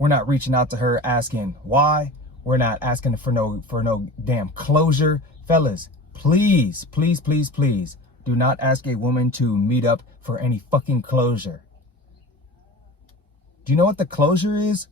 We're not reaching out to her asking why. We're not asking for no damn closure. Fellas, please, please, please, please do not ask a woman to meet up for any fucking closure. Do you know what the closure is?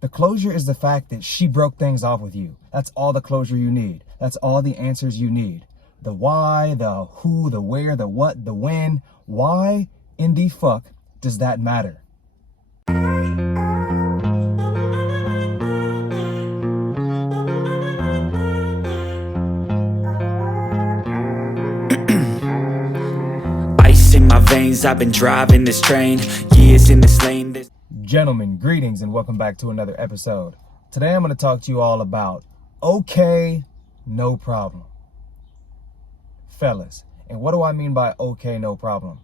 The closure is the fact that she broke things off with you. That's all the closure you need. That's all the answers you need. The why, the who, the where, the what, the when. Why in the fuck does that matter? Ice in my veins, I've been driving this train, years in this lane. Gentlemen, greetings and welcome back to another episode. Today I'm going to talk to you all about okay, no problem. Fellas, and what do I mean by okay, no problem?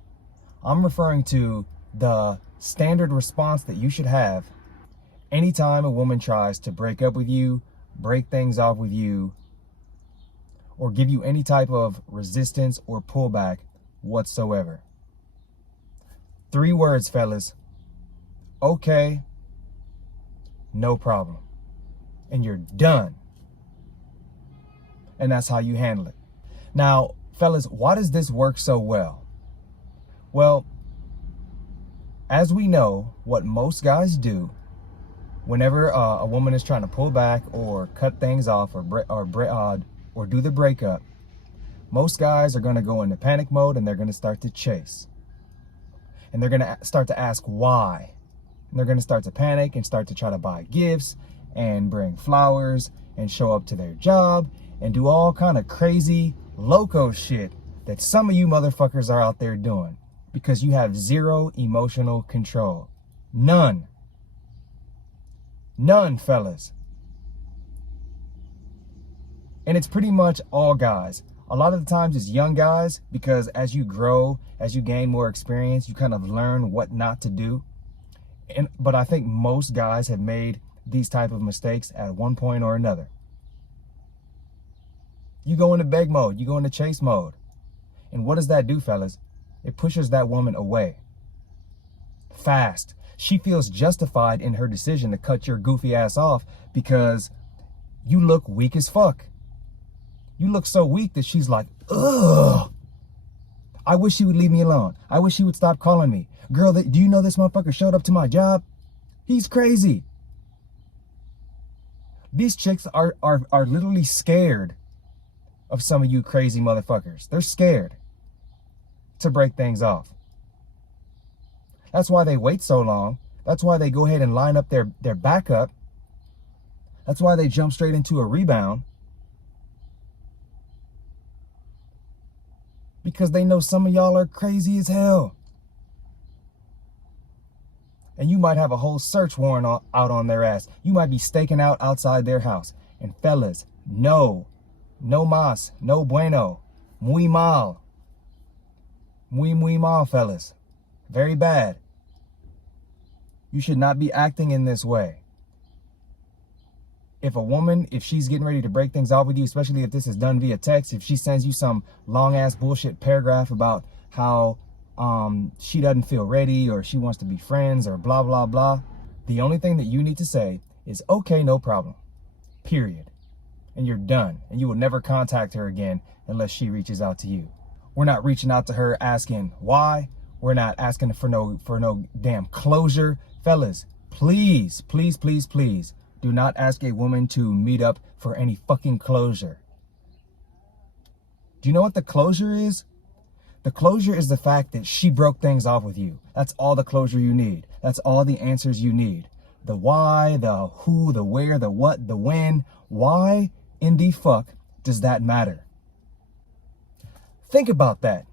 I'm referring to the standard response that you should have anytime a woman tries to break up with you, break things off with you, or give you any type of resistance or pullback whatsoever. 3 words, fellas. Okay, no problem. And you're done. And that's how you handle it. Now, fellas, why does this work so well? Well, as we know, what most guys do whenever a woman is trying to pull back or cut things off or do the breakup, most guys are going to go into panic mode and they're going to start to chase. And they're going to start to ask why. And they're going to start to panic and start to try to buy gifts and bring flowers and show up to their job and do all kind of crazy loco shit that some of you motherfuckers are out there doing because you have zero emotional control. None. None, fellas. And it's pretty much all guys. A lot of the times it's young guys because as you grow, as you gain more experience, you kind of learn what not to do. But I think most guys have made these type of mistakes at one point or another. You go into beg mode, you go into chase mode. And what does that do, fellas? It pushes that woman away. Fast. She feels justified in her decision to cut your goofy ass off because you look weak as fuck. You look so weak that she's like, ugh. I wish she would leave me alone. I wish she would stop calling me. Girl, do you know this motherfucker showed up to my job? He's crazy. These chicks are literally scared of some of you crazy motherfuckers. They're scared to break things off. That's why they wait so long. That's why they go ahead and line up their backup. That's why they jump straight into a rebound. Because they know some of y'all are crazy as hell. And you might have a whole search warrant out on their ass. You might be staking out outside their house. And fellas, no mas, no bueno, muy mal. Muy mal, fellas. Very bad. You should not be acting in this way. If a woman, if she's getting ready to break things off with you, especially if this is done via text, if she sends you some long ass bullshit paragraph about how she doesn't feel ready or she wants to be friends or blah, blah, blah, the only thing that you need to say is, okay, no problem, period. And you're done. And you will never contact her again unless she reaches out to you. We're not reaching out to her asking why. We're not asking for no damn closure. Fellas, please, please, please, please do not ask a woman to meet up for any fucking closure. Do you know what the closure is? The closure is the fact that she broke things off with you. That's all the closure you need. That's all the answers you need. The why, the who, the where, the what, the when. Why in the fuck does that matter? Think about that.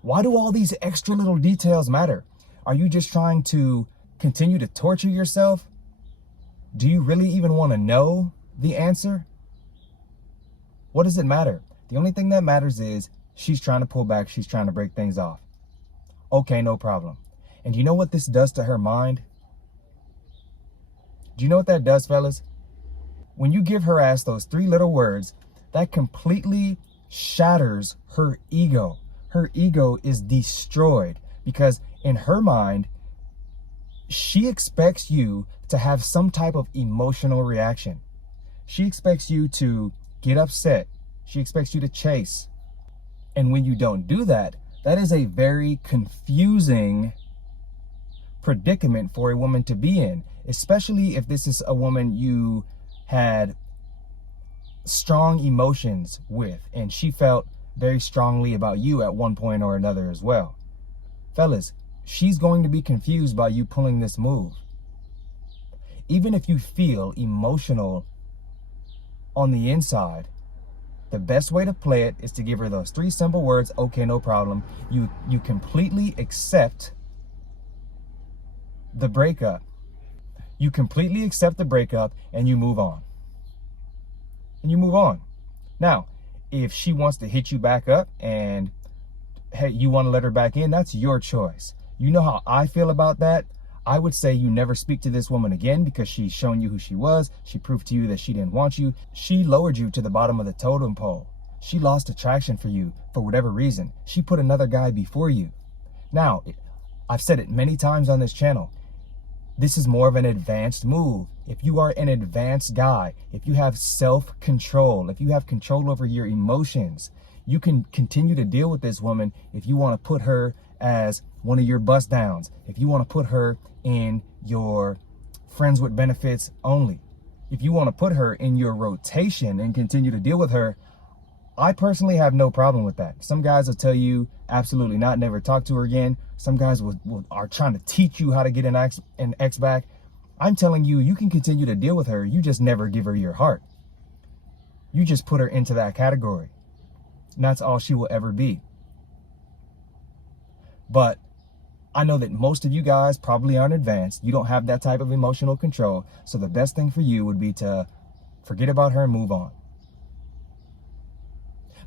Why do all these extra little details matter? Are you just trying to continue to torture yourself? Do you really even want to know the answer? What does it matter? The only thing that matters is she's trying to pull back. She's trying to break things off. Okay, no problem. And you know what this does to her mind? Do you know what that does, fellas? When you give her ass those 3 little words, that completely shatters her ego. Her ego is destroyed because in her mind, she expects you to have some type of emotional reaction. She expects you to get upset. She expects you to chase. And when you don't do that, that is a very confusing predicament for a woman to be in, especially if this is a woman you had strong emotions with and she felt very strongly about you at one point or another as well. Fellas, she's going to be confused by you pulling this move. Even if you feel emotional on the inside, the best way to play it is to give her those 3 simple words, okay, no problem. You completely accept the breakup. You completely accept the breakup and you move on. And you move on. Now, if she wants to hit you back up and hey, you want to let her back in, that's your choice. You know how I feel about that? I would say you never speak to this woman again because she's shown you who she was. She proved to you that she didn't want you. She lowered you to the bottom of the totem pole. She lost attraction for you for whatever reason. She put another guy before you. Now, I've said it many times on this channel. This is more of an advanced move. If you are an advanced guy, if you have self-control, if you have control over your emotions, you can continue to deal with this woman if you want to put her as one of your bust downs, if you want to put her in your friends with benefits only, if you want to put her in your rotation and continue to deal with her, I personally have no problem with that. Some guys will tell you absolutely not, never talk to her again. Some guys are trying to teach you how to get an ex back. I'm telling you, you can continue to deal with her. You just never give her your heart. You just put her into that category. And that's all she will ever be. But I know that most of you guys probably aren't advanced. You don't have that type of emotional control. So the best thing for you would be to forget about her and move on.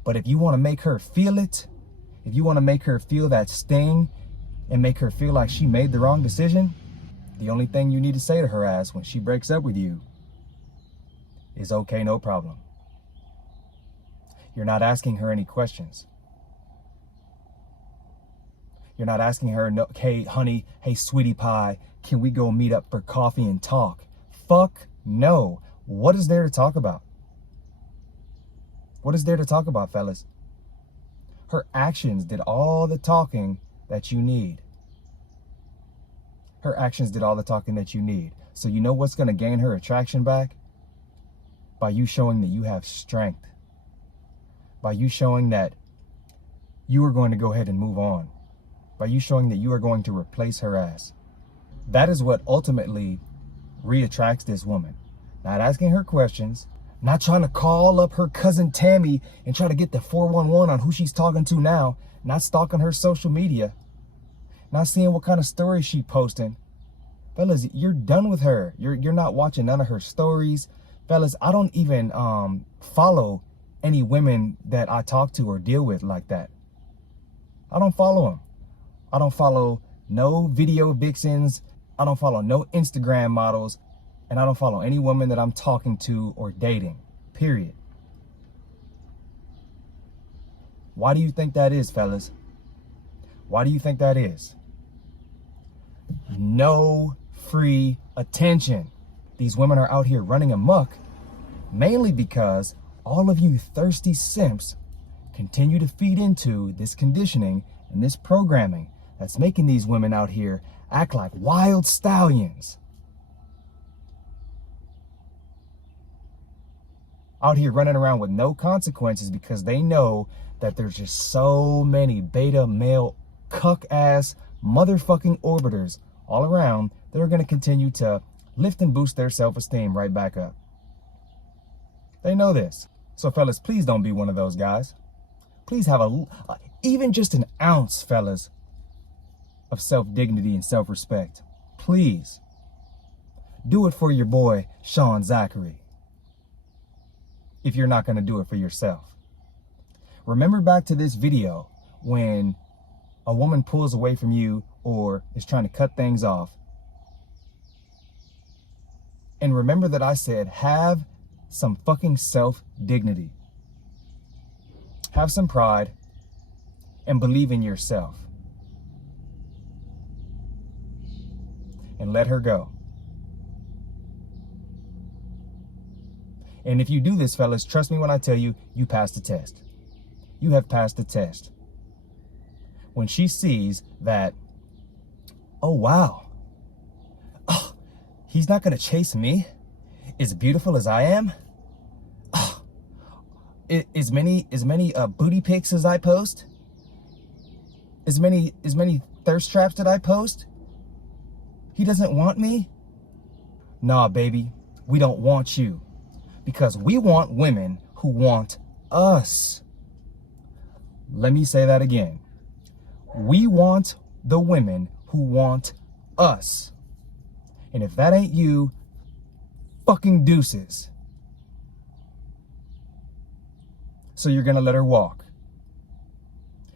But if you want to make her feel it, if you want to make her feel that sting and make her feel like she made the wrong decision, the only thing you need to say to her as when she breaks up with you is okay, no problem. You're not asking her any questions. You're not asking her, no, hey, honey, hey, sweetie pie, can we go meet up for coffee and talk? Fuck no. What is there to talk about? What is there to talk about, fellas? Her actions did all the talking that you need. Her actions did all the talking that you need. So you know what's going to gain her attraction back? By you showing that you have strength. By you showing that you are going to go ahead and move on. By you showing that you are going to replace her ass. That is what ultimately re-attracts this woman. Not asking her questions, not trying to call up her cousin Tammy and try to get the 411 on who she's talking to now, not stalking her social media, not seeing what kind of stories she's posting. Fellas, you're done with her. You're not watching none of her stories. Fellas, I don't even follow any women that I talk to or deal with like that. I don't follow them. I don't follow no video vixens. I don't follow no Instagram models. And I don't follow any woman that I'm talking to or dating, period. Why do you think that is, fellas? Why do you think that is? No free attention. These women are out here running amok, mainly because all of you thirsty simps continue to feed into this conditioning and this programming that's making these women out here act like wild stallions. Out here running around with no consequences because they know that there's just so many beta male cuck ass motherfucking orbiters all around that are going to continue to lift and boost their self-esteem right back up. They know this. So fellas, please don't be one of those guys. Please have even just an ounce, fellas, of self-dignity and self-respect. Please do it for your boy, Shaun Zachary. If you're not going to do it for yourself. Remember back to this video when a woman pulls away from you or is trying to cut things off. And remember that I said, have some fucking self-dignity. Have some pride and believe in yourself. And let her go. And if you do this, fellas, trust me when I tell you, you passed the test. You have passed the test. When she sees that, oh, wow, oh, he's not going to chase me as beautiful as I am. Oh, as many booty pics as I post, as many thirst traps that I post, he doesn't want me. Nah, baby, we don't want you, because we want women who want us. Let me say that again. We want the women who want us. And if that ain't you, fucking deuces. So you're gonna let her walk.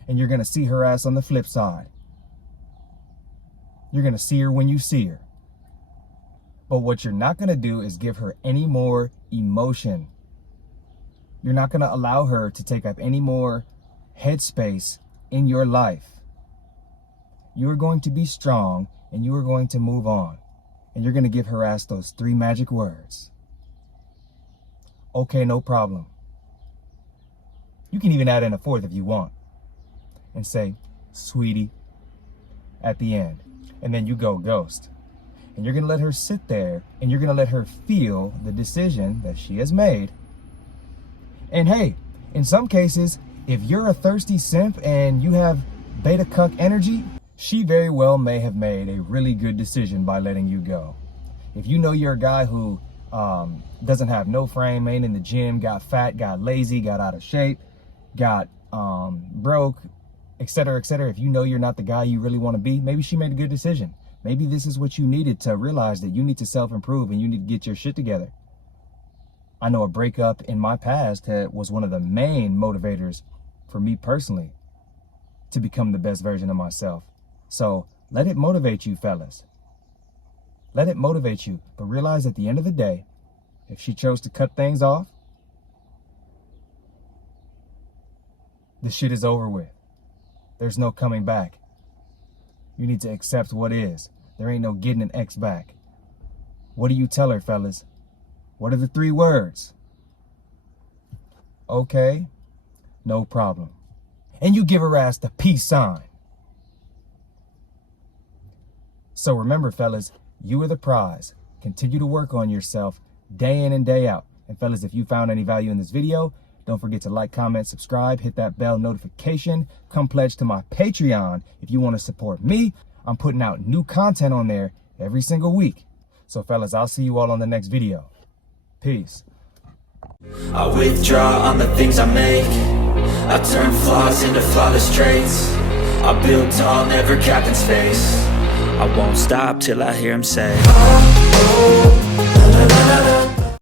And you're gonna see her ass on the flip side. You're gonna see her when you see her. But what you're not gonna do is give her any more emotion. You're not gonna allow her to take up any more headspace in your life. You are going to be strong and you are going to move on. And you're going to give her ass those 3 magic words. Okay, no problem. You can even add in a 4th if you want. And say, sweetie, at the end. And then you go ghost. And you're going to let her sit there and you're going to let her feel the decision that she has made. And hey, in some cases, if you're a thirsty simp and you have beta cuck energy, she very well may have made a really good decision by letting you go. If you know you're a guy who doesn't have no frame, ain't in the gym, got fat, got lazy, got out of shape, got broke, etc., etc., if you know you're not the guy you really want to be, maybe she made a good decision. Maybe this is what you needed to realize, that you need to self-improve and you need to get your shit together. I know a breakup in my past was one of the main motivators for me personally to become the best version of myself. So let it motivate you, fellas. Let it motivate you. But realize at the end of the day, if she chose to cut things off, the shit is over with. There's no coming back. You need to accept what is. There ain't no getting an ex back. What do you tell her, fellas? What are the 3 words? Okay, no problem. And you give her ass the peace sign. So remember, fellas, you are the prize. Continue to work on yourself day in and day out. And fellas, if you found any value in this video, don't forget to like, comment, subscribe, hit that bell notification. Come pledge to my Patreon if you want to support me. I'm putting out new content on there every single week. So fellas, I'll see you all on the next video. Peace. I withdraw on the things I make. I turn flaws into flawless traits. I build tall, never capped in space. I won't stop till I hear him say, oh, oh, la, la, la, la.